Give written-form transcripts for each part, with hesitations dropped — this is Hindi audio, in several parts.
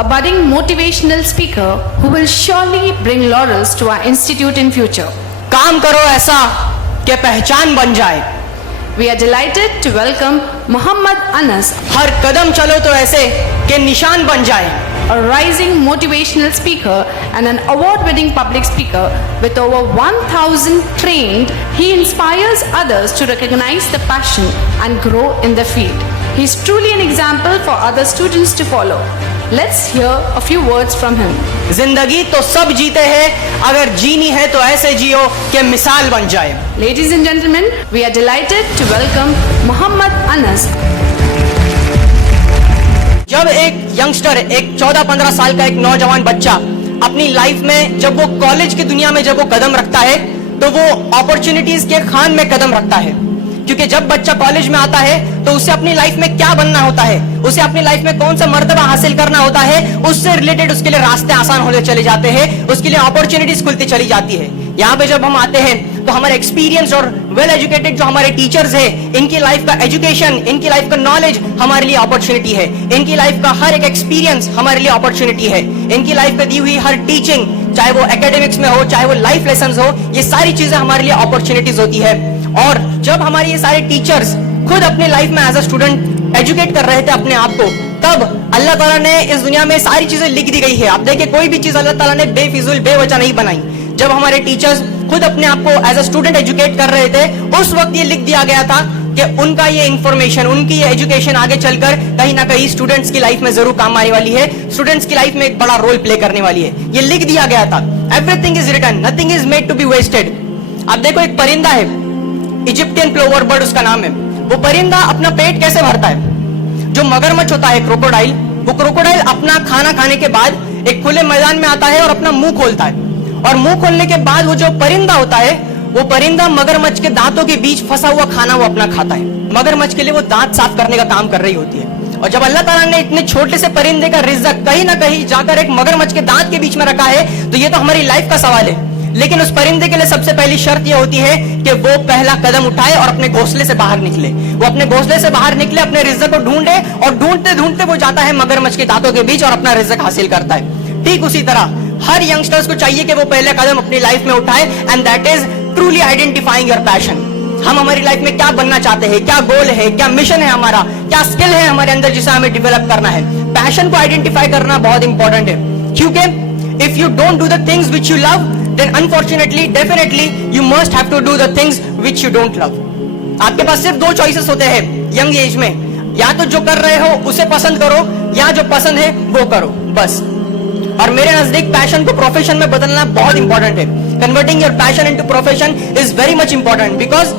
a budding motivational speaker who will surely bring laurels to our institute in future. काम करो ऐसा कि पहचान बन जाए. We are delighted to welcome Muhammad Anas, हर कदम चलो तो ऐसे कि निशान बन जाए. a rising motivational speaker and an award-winning public speaker with over 1,000 trained. He inspires others to recognize the passion and grow in the field. He is truly an example for other students to follow. Let's hear a few words from him. जिंदगी तो सब जीते हैं, अगर जीनी है तो ऐसे जियो कि मिसाल बन जाए. Ladies and gentlemen, we are delighted to welcome Muhammad Anas. जब एक यंगस्टर, एक 14-15 साल का एक नौजवान बच्चा अपनी लाइफ में जब वो कॉलेज की दुनिया में जब वो कदम रखता है तो वो अपॉर्चुनिटीज के खान में कदम रखता है. क्योंकि जब बच्चा कॉलेज में आता है तो उसे अपनी लाइफ में क्या बनना होता है, उसे अपनी लाइफ में कौन सा मर्तबा हासिल करना होता है, उससे रिलेटेड उसके लिए रास्ते आसान होते चले जाते हैं, उसके लिए अपॉर्चुनिटीज खुलती चली जाती है. यहाँ पे जब हम आते हैं तो हमारे एक्सपीरियंस और वेल एजुकेटेड जो हमारे टीचर्स हैं, इनकी लाइफ का एजुकेशन, इनकी लाइफ का नॉलेज हमारे लिए अपॉर्चुनिटी है. इनकी लाइफ का हर एक एक्सपीरियंस हमारे लिए अपॉर्चुनिटी है. इनकी लाइफ पे दी हुई हर टीचिंग, चाहे वो एकेडमिक्स में हो, चाहे वो लाइफ लेसन्स हो, ये सारी चीजें हमारे लिए अपॉर्चुनिटीज होती है. और जब हमारे ये सारे टीचर्स खुद अपने लाइफ में एज अ स्टूडेंट एजुकेट कर रहे थे अपने आप को, तब अल्लाह ताला ने इस दुनिया में सारी चीजें लिख दी गई है. आप देखिए, कोई भी चीज अल्लाह ताला ने बेफिजूल बेवजह नहीं बनाई. जब हमारे टीचर्स खुद अपने आप को एज अ स्टूडेंट एजुकेट कर रहे थे, उस वक्त ये लिख दिया गया था कि उनका ये इंफॉर्मेशन, उनकी ये एजुकेशन आगे चलकर कहीं ना कहीं स्टूडेंट्स की लाइफ में जरूर काम आने वाली है, स्टूडेंट्स की लाइफ में एक बड़ा रोल प्ले करने वाली है. ये लिख दिया गया था. Everything is written, nothing is made to be wasted. आप देखो, एक परिंदा है, इजिप्टियन प्लोवर बर्ड उसका नाम है. वो परिंदा अपना पेट कैसे भरता है? जो मगरमच्छ होता है, क्रोकोडाइल, वो क्रोकोडाइल अपना खाना खाने के बाद एक खुले मैदान में आता है और अपना मुंह खोलता है. और मुंह खोलने के बाद वो जो परिंदा होता है, वो परिंदा मगरमच्छ के दांतों के बीच फंसा हुआ खाना वो अपना खाता है. मगरमच्छ के लिए वो दांत साफ करने का काम कर रही होती है. और जब अल्लाह ताला ने इतने छोटे से परिंदे का रिज़्क कहीं ना कहीं जाकर एक मगरमच्छ के दांत के बीच में रखा है, तो ये तो हमारी लाइफ का सवाल है. लेकिन उस परिंदे के लिए सबसे पहली शर्त यह होती है कि वो पहला कदम उठाए और अपने घोंसले से बाहर निकले. वो अपने घोंसले से बाहर निकले, अपने रिज़्क को ढूंढे, और ढूंढते ढूंढते वो जाता है मगरमच्छ के दांतों के बीच और अपना रिज़्क हासिल करता है. ठीक उसी तरह हर यंगस्टर्स को चाहिए कि वो पहले कदम अपनी लाइफ में उठाए, and that is truly identifying your passion. हम हमारी लाइफ में क्या बनना चाहते हैं, क्या गोल है, क्या मिशन है हमारा, क्या स्किल है हमारे अंदर जिसे हमें डेवलप करना है. पैशन को आइडेंटिफाई करना बहुत इंपॉर्टेंट है. क्योंकि if you don't do the things which you love, then unfortunately, definitely, you must have to do the things which you don't love. आपके पास सिर्फ दो चॉइसेस होते हैं यंग एज में. या तो जो कर रहे हो उसे पसंद करो, या जो पसंद है वो करो, बस. और मेरे नजदीक पैशन को प्रोफेशन में बदलना बहुत इंपॉर्टेंट है. Converting your passion into profession is very much important, because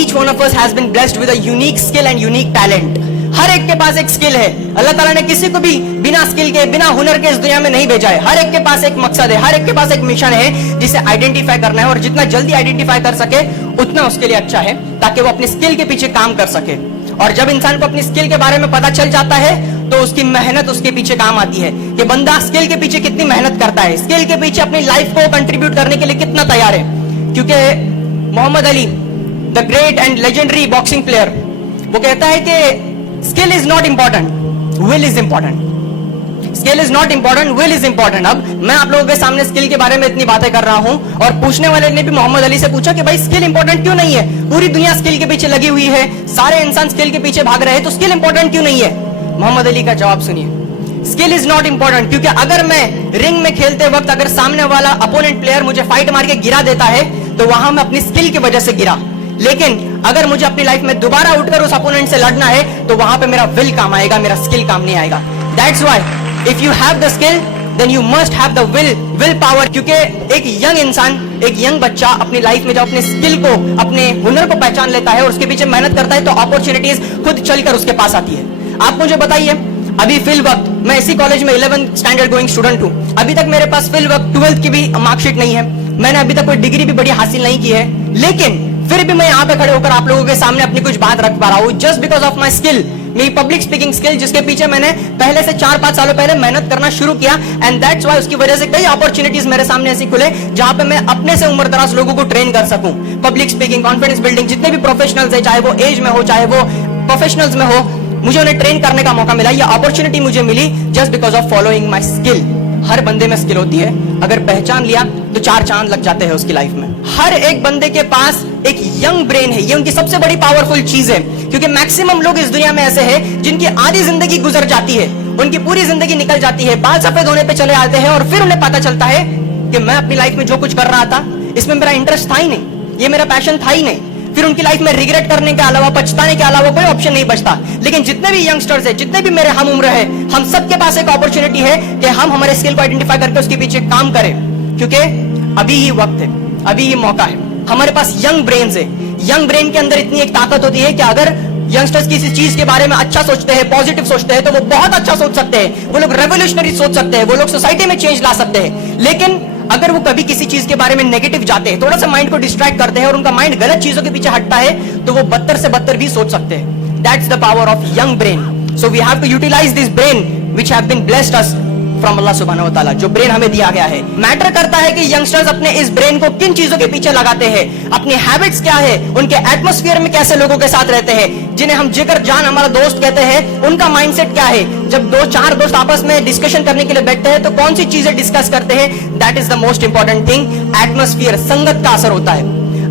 each one of us has been blessed with a unique skill and unique talent. हर एक के पास एक स्किल है. अल्लाह ताला ने किसी को भी बिना स्किल के, बिना हुनर के इस दुनिया में नहीं भेजा है. हर एक के पास एक मकसद है, हर एक के पास एक मिशन है जिसे आइडेंटिफाई करना है. और जितना जल्दी आइडेंटिफाई कर सके उतना उसके लिए अच्छा है, ताकि वो अपनी स्किल के पीछे काम कर सके. और जब इंसान को अपनी स्किल के बारे में पता चल जाता है तो उसकी मेहनत उसके पीछे काम आती है कि बंदा स्किल के पीछे कितनी मेहनत करता है, स्किल के पीछे अपनी लाइफ को कंट्रीब्यूट करने के लिए कितना तैयार है. क्योंकि Muhammad Ali, the great and legendary boxing player, वो कहता है कि skill is not important, will is important. Skill is not important, will is important. अब मैं आप लोगों के सामने स्किल के बारे में इतनी बातें कर रहा हूं, और पूछने वाले ने भी मोहम्मद अली से पूछा कि भाई स्किल इंपॉर्टेंट क्यों नहीं है? पूरी दुनिया स्किल के पीछे लगी हुई है, सारे इंसान स्किल के पीछे भाग रहे हैं, तो स्किल इंपॉर्टेंट क्यों नहीं है? मोहम्मद अली का जवाब सुनिए. स्किल इज नॉट इंपॉर्टेंट, क्योंकि अगर मैं रिंग में खेलते वक्त अगर सामने वाला अपोनेंट प्लेयर मुझे फाइट मार के गिरा देता है तो वहां मैं अपनी स्किल की वजह से गिरा. लेकिन अगर मुझे अपनी लाइफ में दोबारा उठकर उस अपोनेंट से लड़ना है तो वहां पे मेरा विल काम आएगा, मेरा स्किल काम नहीं आएगा. That's why if you have the skill then you must have the will power. क्योंकि एक यंग इंसान, एक यंग बच्चा अपनी लाइफ में जब अपने स्किल को, अपने हुनर को पहचान लेता है और उसके पीछे मेहनत करता है तो अपॉर्चुनिटीज खुद चलकर उसके पास आती है. आप मुझे बताइए, अभी फिल वक्त मैं इसी कॉलेज में 11th स्टैंडर्ड गोइंग स्टूडेंट हूं. अभी तक मेरे पास फिल वक्त 12th की भी मार्कशीट नहीं है. मैंने अभी तक कोई डिग्री भी बड़ी हासिल नहीं की है, लेकिन फिर भी मैं यहाँ पे खड़े होकर आप लोगों के सामने अपनी कुछ बात रख पा रहा हूँ just because of my skill. मेरी पब्लिक स्पीकिंग स्किल, जिसके पीछे मैंने पहले से 4-5 सालों पहले मेहनत करना शुरू किया, एंड दैट्स व्हाई उसकी वजह से कई अपॉर्चुनिटीज मेरे सामने ऐसी खुले जहां पे मैं अपने से उम्रदराज लोगों को ट्रेन कर सकूं. पब्लिक स्पीकिंग, कॉन्फिडेंस बिल्डिंग, जितने भी प्रोफेशनल्स है, चाहे वो एज में हो, चाहे वो प्रोफेशनल्स में हो, मुझे उन्हें ट्रेन करने का मौका मिला, ये अपॉर्चुनिटी मुझे मिली just because of following my skill. हर बंदे में स्किल होती है, अगर पहचान लिया तो 4 चांद लग जाते हैं उसकी लाइफ में। हर एक बंदे के पास एक यंग ब्रेन है, ये उनकी सबसे बड़ी पावरफुल चीज है, क्योंकि मैक्सिमम लोग इस दुनिया में ऐसे हैं जिनकी आधी जिंदगी गुजर जाती है, उनकी पूरी जिंदगी निकल जाती है, बाल सफेद होने पे चले आते हैं और फिर उन्हें पता चलता है कि मैं अपनी लाइफ में जो कुछ कर रहा था इसमें मेरा इंटरेस्ट था ही नहीं, ये मेरा पैशन था ही नहीं। फिर उनकी लाइफ में रिग्रेट करने के अलावा, पछताने के अलावा कोई ऑप्शन नहीं बचता। लेकिन जितने भी यंगस्टर्स हैं, जितने भी मेरे हम उम्र है, हम सबके पास एक अपॉर्चुनिटी है कि हम हमारे स्किल को आइडेंटिफाई करके उसके पीछे काम करें, क्योंकि अभी ही वक्त है, अभी ही मौका है। हमारे पास यंग ब्रेन है, यंग ब्रेन के अंदर इतनी एक ताकत होती है कि अगर यंगस्टर्स किसी चीज के बारे में अच्छा सोचते हैं, पॉजिटिव सोचते हैं, तो वो बहुत अच्छा सोच सकते हैं, वो लोग रेवोल्यूशनरी सोच सकते हैं, वो लोग सोसाइटी में चेंज ला सकते हैं। लेकिन अगर वो कभी किसी चीज के बारे में नेगेटिव जाते हैं, थोड़ा सा माइंड को डिस्ट्रैक्ट करते हैं और उनका माइंड गलत चीजों के पीछे हटता है, तो वो बदतर से बदतर भी सोच सकते हैं। That's the power of young brain. So we have to utilise this brain which have been blessed us from Allah सुब्हानहू व तआला, जो ब्रेन हमें दिया गया है। मैटर करता है कि यंगस्टर्स अपने इस ब्रेन को किन चीजों के पीछे लगाते हैं, अपनी हैबिट्स क्या है, उनके एटमॉस्फेयर में कैसे लोगों के साथ रहते हैं, जिन्हें हम जिगर जान हमारा दोस्त कहते हैं, उनका माइंडसेट क्या है। जब 2-4 दोस्त आपस में डिस्कशन करने के लिए बैठते हैं तो कौन सी चीजें डिस्कस करते हैं, that is the most important thing. Atmosphere, संगत का असर होता है।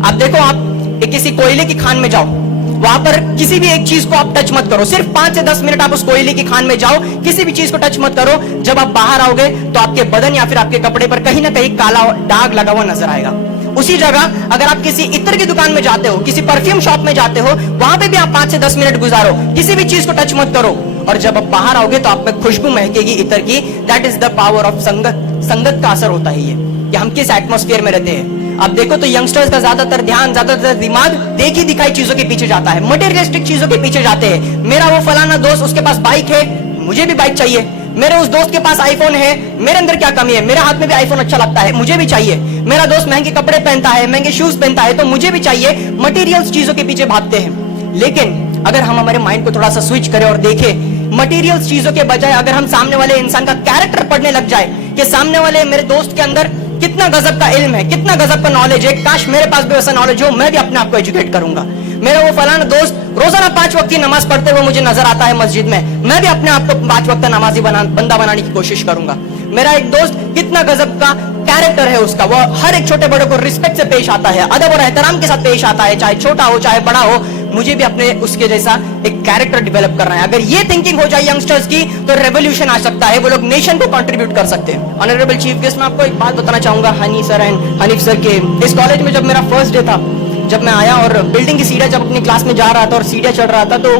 आप देखो, आप किसी कोयले की खान में जाओ, वहां पर किसी भी एक चीज को आप टच मत करो, सिर्फ 5 से 10 मिनट आप उस कोयले की खान में जाओ, किसी भी चीज को टच मत करो। जब आप बाहर आओगे तो आपके बदन या फिर आपके कपड़े पर कहीं ना कहीं काला दाग लगा हुआ नजर आएगा। उसी जगह अगर आप किसी इत्र की दुकान में जाते हो, किसी परफ्यूम शॉप में जाते हो, वहां पे भी आप 5 से 10 मिनट गुजारो, किसी भी चीज को टच मत करो, और जब आप बाहर आओगे तो आप में खुशबू महकेगी इत्र की। That is the power of संगत। संगत का असर होता है ये, कि हम किस एटमॉस्फेयर में रहते हैं। आप देखो तो यंगस्टर्स का ज्यादातर ध्यान, ज्यादातर दिमाग देखी दिखाई चीजों के पीछे जाता है, मटेरियलिस्टिक चीजों के पीछे जाते हैं। मेरा वो फलाना दोस्त, उसके पास बाइक है, मुझे भी बाइक चाहिए। मेरे उस दोस्त के पास आईफोन है, मेरे अंदर क्या कमी है, मेरे हाथ में भी आईफोन अच्छा लगता है, मुझे भी चाहिए। मेरा दोस्त महंगे कपड़े पहनता है, महंगे शूज पहनता है, तो मुझे भी चाहिए। मटेरियल्स चीजों के पीछे भागते हैं। लेकिन अगर हम हमारे माइंड को थोड़ा सा स्विच करें और देखें, मटेरियल्स चीजों के बजाय अगर हम सामने वाले इंसान का कैरेक्टर पढ़ने लग जाए कि सामने वाले मेरे दोस्त के अंदर कितना गजब का इल्म है, कितना गजब का नॉलेज है, काश मेरे पास भी वैसा नॉलेज हो, मैं भी अपने आप को एजुकेट करूंगा। मेरा वो फलाना दोस्त रोजाना 5 वक्त की नमाज पढ़ते हुए मुझे नजर आता है मस्जिद में, मैं भी अपने आप को 5 वक्त नमाजी बंदा बनाने की कोशिश करूंगा। मेरा एक दोस्त कितना गजब का कैरेक्टर है उसका, वो हर एक छोटे बड़े को रिस्पेक्ट से पेश आता है, अदब और एहतराम के साथ पेश आता है, चाहे छोटा हो चाहे बड़ा हो। मुझे भी अपने उसके जैसा एक कैरेक्टर डेवलप करना है। अगर ये थिंकिंग हो जाए यंगस्टर्स की, तो रेवोल्यूशन आ सकता है, वो लोग नेशन को कंट्रीब्यूट कर सकते हैं। ऑनरेबल चीफ गेस्ट, मैं आपको एक बात बताना चाहूंगा Honey sir and Hanif sir के। इस कॉलेज में जब मेरा फर्स्ट डे था, जब मैं आया और बिल्डिंग की सीढ़ियां, जब अपनी क्लास में जा रहा था और सीढ़ियां चढ़ रहा था, तो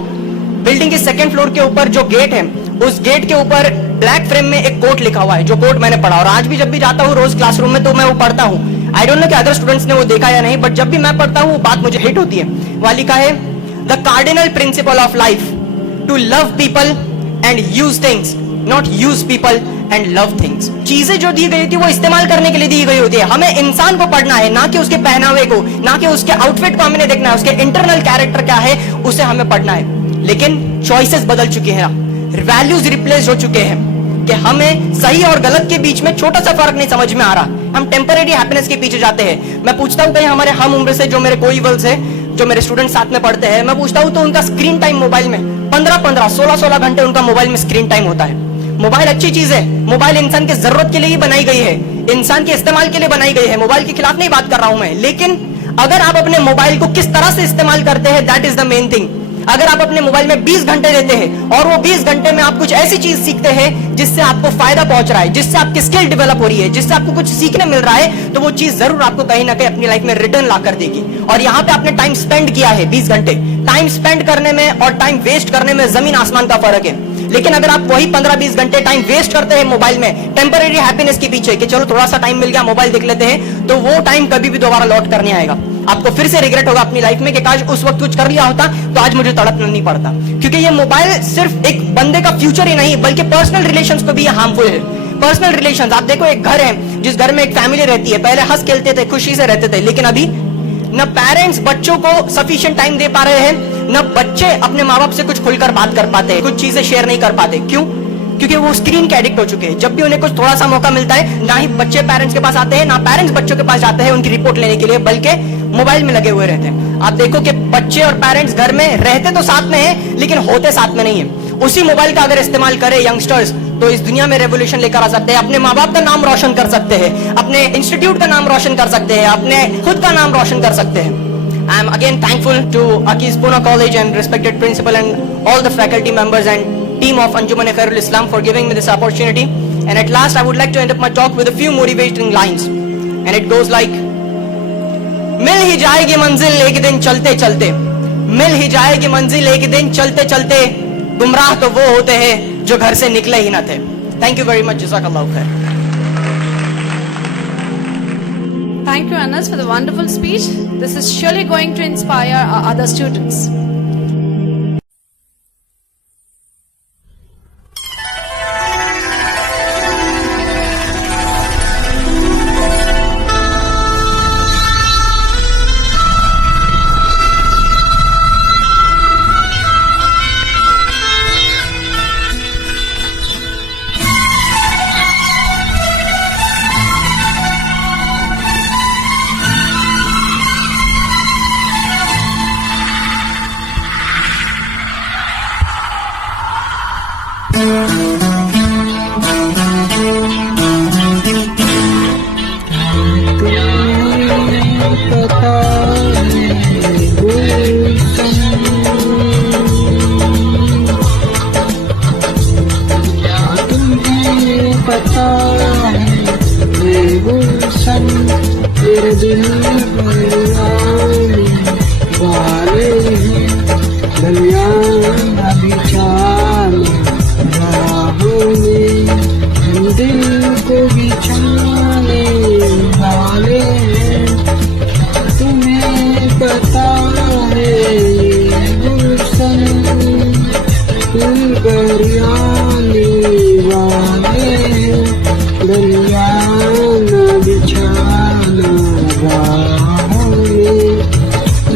बिल्डिंग के 2nd फ्लोर के ऊपर जो गेट है, उस गेट के ऊपर ब्लैक फ्रेम में एक कोट लिखा हुआ है, जो कोट मैंने पढ़ा, और आज भी जब भी जाता हूँ रोज क्लासरूम में तो मैं वो पढ़ता हूँ। आई डोंट नो कि अदर स्टूडेंट्स ने वो देखा या नहीं, बट जब भी मैं पढ़ता हूँ वो बात मुझे हिट होती है। वहां लिखा है, the cardinal principle of life, to love people and use things, not use people and love things. चीजें जो दी गई थी वो इस्तेमाल करने के लिए दी गई होती है, हमें इंसान को पढ़ना है, ना कि उसके पहनावे को, ना कि उसके आउटफिट को हमने देखना है, उसके इंटरनल कैरेक्टर क्या है उसे हमें पढ़ना है। लेकिन चॉइसेस बदल चुकी हैं, वैल्यूज रिप्लेस हो चुके हैं, कि हमें सही और गलत के बीच में छोटा सा फर्क नहीं समझ में आ रहा। हम टेम्परेरी हैप्पीनेस के पीछे जाते हैं। मैं पूछता हूँ कहीं हमारे हम उम्र से जो मेरे कोईवल्स है, जो मेरे स्टूडेंट साथ में पढ़ते हैं, मैं पूछता हूँ तो उनका स्क्रीन टाइम मोबाइल में 15-15, 16-16 घंटे उनका मोबाइल में स्क्रीन टाइम होता है। मोबाइल अच्छी चीज है, मोबाइल इंसान की जरूरत के लिए ही बनाई गई है, इंसान के इस्तेमाल के लिए बनाई गई है, मोबाइल के खिलाफ नहीं बात कर रहा हूं मैं। लेकिन अगर आप अपने मोबाइल को किस तरह से इस्तेमाल करते हैं, that is the main thing. अगर आप अपने मोबाइल में 20 घंटे देते हैं और वो 20 घंटे में आप कुछ ऐसी चीज सीखते हैं जिससे आपको फायदा पहुंच रहा है, जिससे आपकी स्किल डेवलप हो रही है, जिससे आपको कुछ सीखने मिल रहा है, तो वो चीज जरूर आपको कहीं ना कहीं अपनी लाइफ में रिटर्न ला कर देगी। और यहाँ पे आपने टाइम स्पेंड किया है 20 घंटे, टाइम स्पेंड करने में और टाइम वेस्ट करने में जमीन आसमान का फर्क है। लेकिन अगर आप वही 15-20 घंटे टाइम वेस्ट करते हैं मोबाइल में टेम्परेरी हैप्पीनेस के पीछे, कि चलो थोड़ा सा टाइम मिल गया मोबाइल देख लेते हैं, तो वो टाइम कभी भी दोबारा लौट कर नहीं आएगा। आपको फिर से रिग्रेट होगा अपनी लाइफ में कि काश उस वक्त कुछ कर लिया होता तो आज मुझे तड़पना नहीं पड़ता। क्योंकि ये मोबाइल सिर्फ एक बंदे का फ्यूचर ही नहीं बल्कि पर्सनल रिलेशंस को भी ये हार्मफुल है। पर्सनल रिलेशंस, आप देखो एक घर है जिस घर में एक फैमिली रहती है, पहले हंस खेलते थे, खुशी से रहते थे, लेकिन अभी न पेरेंट्स बच्चों को सफिशिएंट टाइम दे पा रहे हैं, न बच्चे अपने माँ बाप से कुछ खुलकर बात कर पाते हैं, कुछ चीजें शेयर नहीं कर पाते। क्यों? क्योंकि वो स्क्रीन के एडिक्ट हो चुके हैं। जब भी उन्हें कुछ थोड़ा सा मौका मिलता है, ना ही बच्चे पेरेंट्स के पास आते हैं, ना पेरेंट्स बच्चों के पास जाते हैं उनकी रिपोर्ट लेने के लिए, बल्कि मोबाइल में लगे हुए रहते हैं। आप देखो कि बच्चे और पेरेंट्स घर में रहते तो साथ में हैं, लेकिन होते साथ में नहीं है। उसी मोबाइल का अगर इस्तेमाल करें यंगस्टर्स, तो इस दुनिया में रेवोल्यूशन लेकर आ सकते हैं, अपने माँ बाप का नाम रोशन कर सकते हैं, अपने इंस्टीट्यूट का नाम रोशन कर सकते हैं, अपने खुद का नाम रोशन कर सकते हैं। I am again thankful to Akis Pune College and respected principal and all the faculty members and team of Anjuman-e-Khairul Islam for giving me this opportunity. And at last, I would like to end up my talk with a few motivating lines. And it goes like, मिल ही जाएगी मंजिल एक दिन चलते चलते, मिल ही जाएगी मंजिल एक दिन चलते चलते, गुमराह तो वो होते हैं जो घर से निकले ही ना थे। Thank you very much. Jazakallahu khair. Thank you, Anas, for the wonderful speech. This is surely going to inspire our other students. पता है गुलशन तेरे दिल वाले हैं दरिया बिछाने राहों में, हम दिल को बिछाने वाले हैं। तुम्हें पता है गुलशन दिल बरियाने वाले हैं, दरिया न बिछाना राहों में,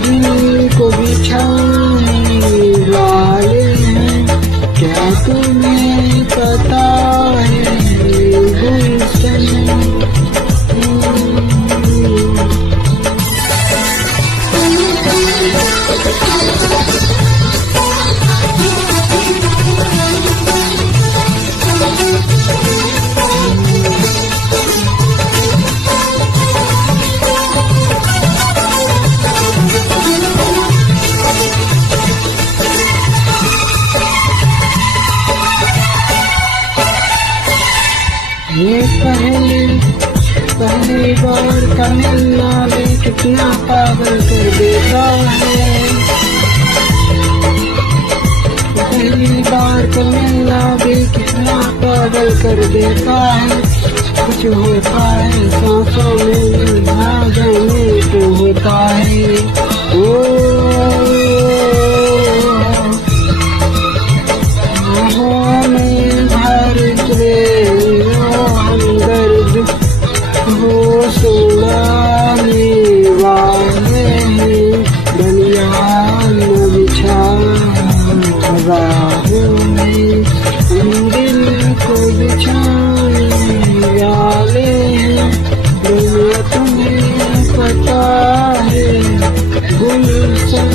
दिल को बिछाने वाले हैं। क्या तुम्हें पता है गुलशन? ये पहली बार का मिलना भी कितना पागल कर देता है, पहली बार का मिलना भी कितना पागल कर देता है। कुछ होता है सांसों में ना जाने तो होता है, आँखों में भर के हो सुनाने वाले हैं, दुनिया न बिछाना राहों में, हम दिल को बिछाने वाले हैं। दुनिया तुम्हें पता है गुलशन